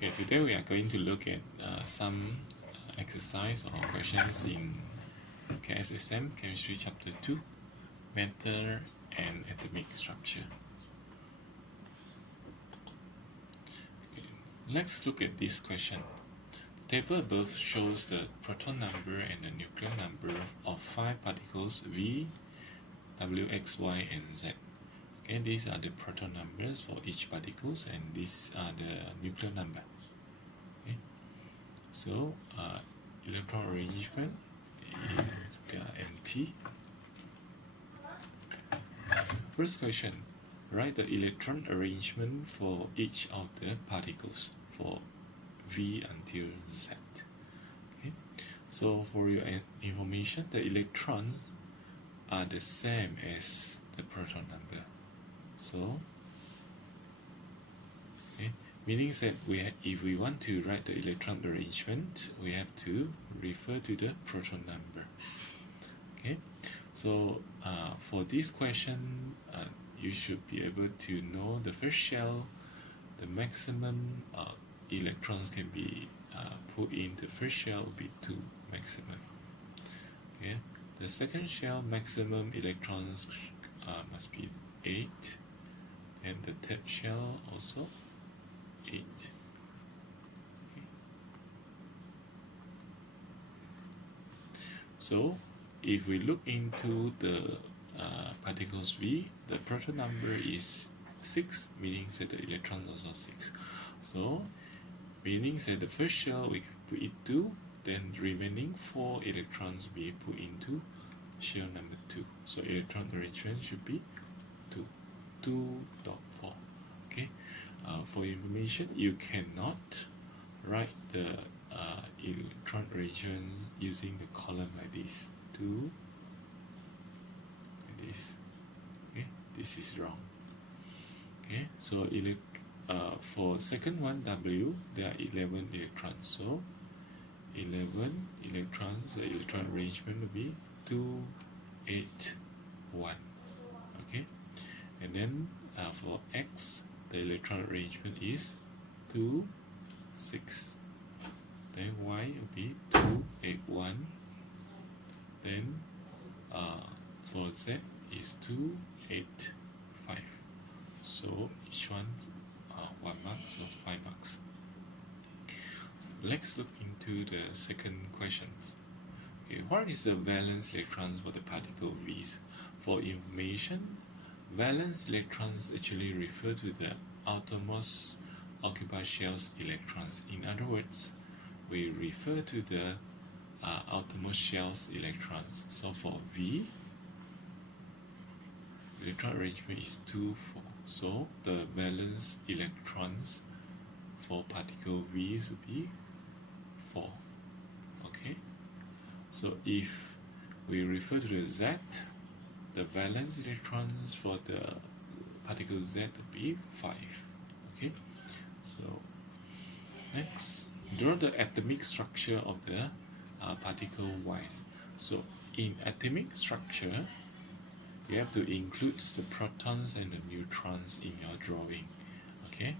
Okay, today we are going to look at some exercise or questions in KSSM, Chemistry Chapter 2, Matter and Atomic Structure. Okay, let's look at this question. The table above shows the proton number and the nucleon number of 5 particles V, W, X, Y, and Z. Okay, these are the proton numbers for each particles, and these are the nucleon number. Okay, so electron arrangement in MT. First question: write the electron arrangement for each of the particles for V until Z. Okay, so for your information, the electrons are the same as the proton number. So, okay, meaning that if we want to write the electron arrangement, we have to refer to the proton number. Okay, so for this question, you should be able to know the first shell, the maximum electrons can be put in the first shell will be 2 maximum. Okay, the second shell maximum electrons must be 8, and the third shell also 8. Okay. So if we look into the particles V, the proton number is 6, meaning that the electron is also 6. So meaning that the first shell we can put it 2, then remaining 4 electrons be put into shell number 2. So electron arrangement should be 2.4. Okay, for information, you cannot write the electron arrangement using the column like this, 2 like this. Okay, this is wrong. Okay, so for second one, W, there are 11 electrons, so 11 electrons, the electron arrangement will be 2, 8, 1. Okay, and then for X, the electron arrangement is 2, 6. Then Y will be 2, 8, 1. Then for Z is 2, 8, 5. So each one 1 mark, so 5 marks. So let's look into the second question. Okay, what is the valence electrons for the particle V's? For information, valence electrons actually refer to the outermost occupied shell's electrons. In other words, we refer to the outermost shell's electrons. So for V, electron arrangement is 2, 4. So the valence electrons for particle V would be 4. Okay, so if we refer to the Z, the valence electrons for the particle Z would be 5. Okay, so next, draw the atomic structure of the particle Y. So in atomic structure, you have to include the protons and the neutrons in your drawing. Okay,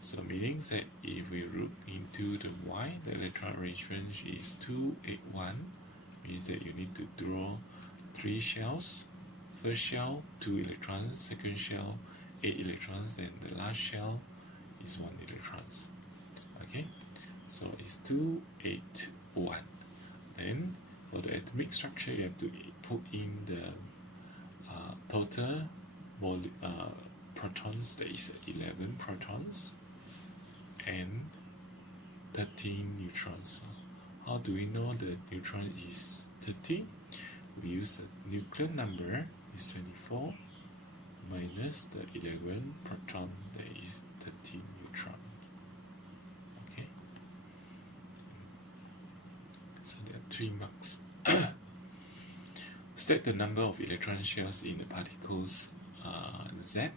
so meaning that if we look into the Y, the electron arrangement is 2, 8, 1, means that you need to draw 3 shells. First shell 2 electrons, second shell 8 electrons, and the last shell is 1 electrons. Okay, so it's 2, 8, 1. Then for the atomic structure, you have to put in the total protons, that is 11 protons and 13 neutrons. How do we know the neutron is 13? We use the nucleon number is 24 minus the 11 proton, that is 13 neutron. Okay, so there are 3 marks. State the number of electron shells in the particles Z.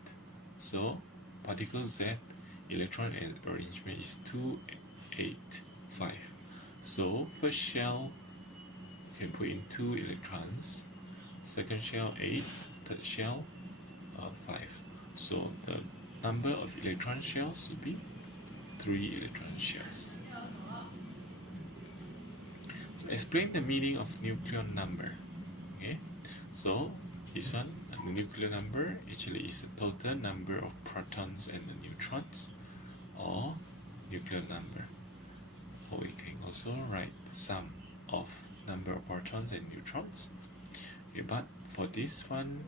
So particle Z electron arrangement is 2, 8, 5. So first shell you can put in 2 electrons, second shell 8, third shell 5. So the number of electron shells will be 3 electron shells. So explain the meaning of nucleon number. Okay, so this one, the nuclear number actually is the total number of protons and the neutrons, or nuclear number. Or we can also write the sum of number of protons and neutrons. Okay, but for this one,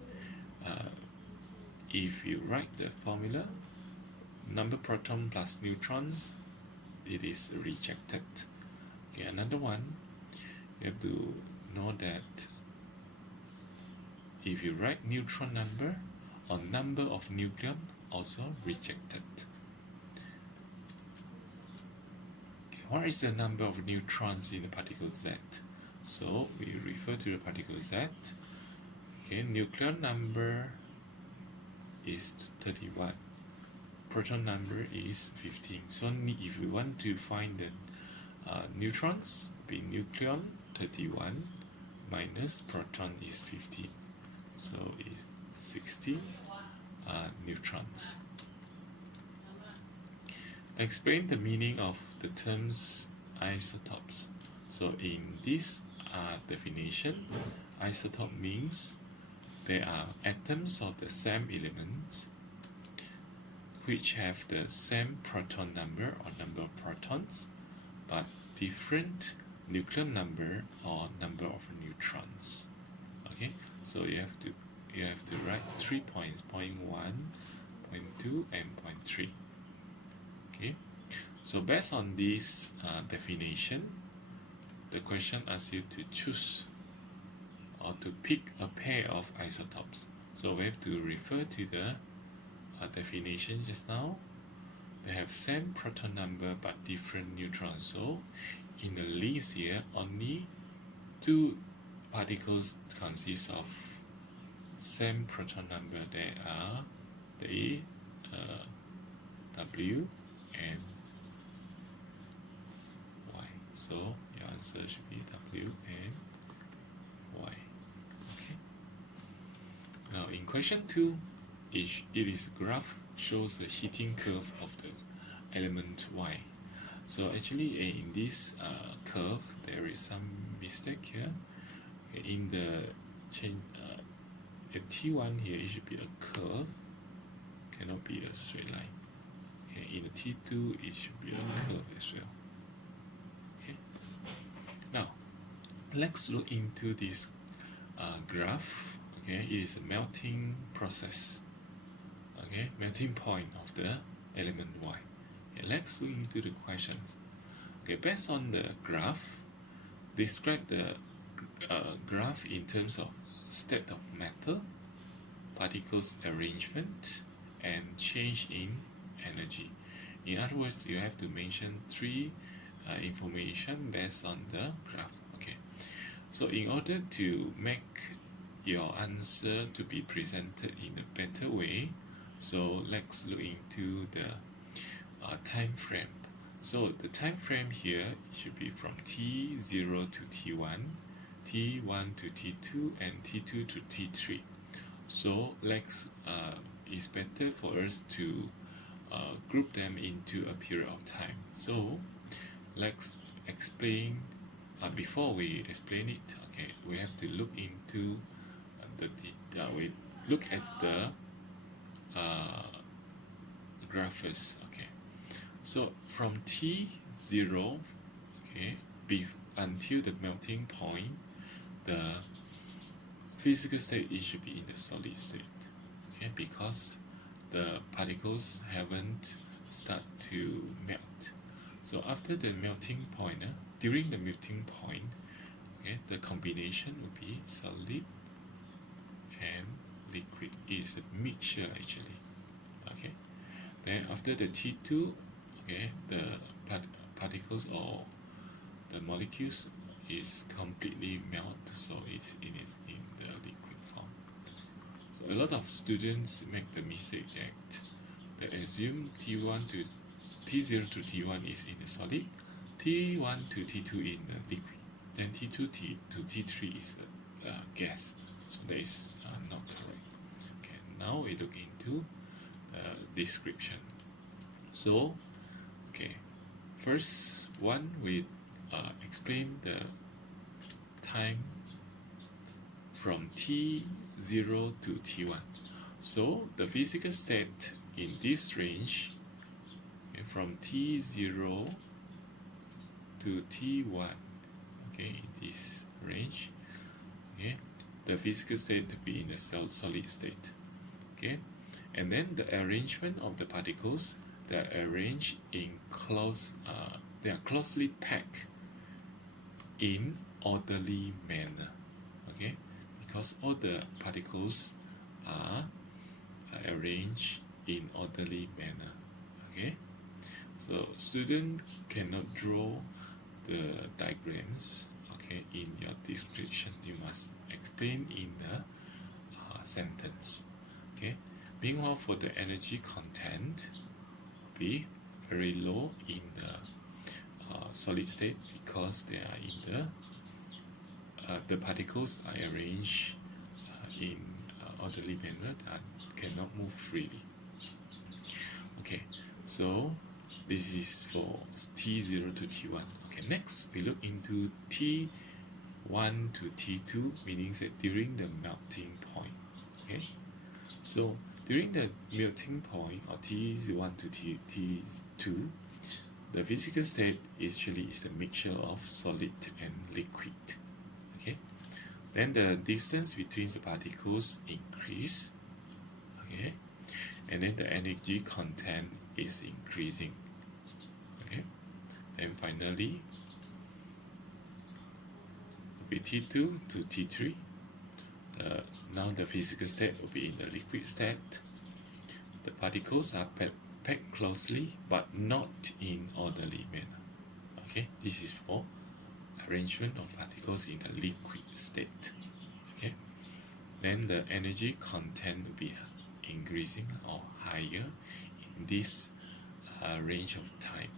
if you write the formula, number proton plus neutrons, it is rejected. Okay, another one, you have to know that if you write neutron number or number of nucleon, also rejected. Okay, what is the number of neutrons in the particle Z? So we refer to the particle Z. Okay, nucleon number is 31. Proton number is 15. So if we want to find the neutrons, be nucleon 31 minus proton is 15. So it's 60 neutrons. Explain the meaning of the terms isotopes. So in this definition, isotope means they are atoms of the same element which have the same proton number or number of protons but different nucleon number or number of neutrons. Okay, so you have to write 3 points, point 1, point 2, and point 3. Okay, so based on this definition, the question asks you to choose or to pick a pair of isotopes. So we have to refer to the definition just now. They have same proton number but different neutrons. So in the list here, only 2 particles consist of same proton number. They are the W and Y. So your answer should be W and Y. Okay. Now in question 2, it is a graph shows the heating curve of the element Y. So actually in this curve there is some mistake here. In the change at T1 here, it should be a curve, cannot be a straight line. Okay, in the T2 it should be a curve as well. Okay, now let's look into this graph. Okay, it is a melting process. Okay, melting point of the element Y. Okay, let's look into the questions. Okay, based on the graph, describe the graph in terms of state of matter, particles arrangement, and change in energy. In other words, you have to mention 3 information based on the graph. Okay, so in order to make your answer to be presented in a better way, so let's look into the time frame. So the time frame here should be from T0 to T1, T1 to T2, and T2 to T3. So let's it's better for us to group them into a period of time. So let's explain. Before we explain it, okay, we have to look into we look at the graph first. Okay, so from T0, okay, until the melting point, the physical state it should be in the solid state. Okay, because the particles haven't started to melt. So after the melting point, during the melting point, okay, the combination will be solid and liquid. Is a mixture actually. Okay, then after the T2, okay, the particles or the molecules is completely melted, so it's in the liquid form. So a lot of students make the mistake that they assume T0 to T1 is in the solid, T1 to T2 in the liquid, then T2 to T3 is a gas. So that is not correct. Okay, now we look into the description. So, okay, first one we explain the time from T0 to T1. So the physical state in this range, okay, from T0 to T1, okay, in this range, okay, the physical state will be in a solid state, okay, and then the arrangement of the particles, they are arranged in they are closely packed in orderly manner, okay, because all the particles are arranged in orderly manner, okay. So student cannot draw the diagrams, okay, in your description. You must explain in the sentence, okay. Meanwhile, for the energy content, be very low in the solid state because they are in the particles are arranged in orderly manner that cannot move freely. Okay, so this is for T0 to T1. Okay, next we look into T1 to T2, meaning that during the melting point. Okay, so during the melting point, or T1 to T2, the physical state actually is a mixture of solid and liquid. Okay, then the distance between the particles increase. Okay, and then the energy content is increasing. Okay, and finally, will be T2 to T3. Now the physical state will be in the liquid state. The particles are packed closely but not in orderly manner. Okay, this is for arrangement of particles in the liquid state. Okay, then the energy content will be increasing or higher in this range of time.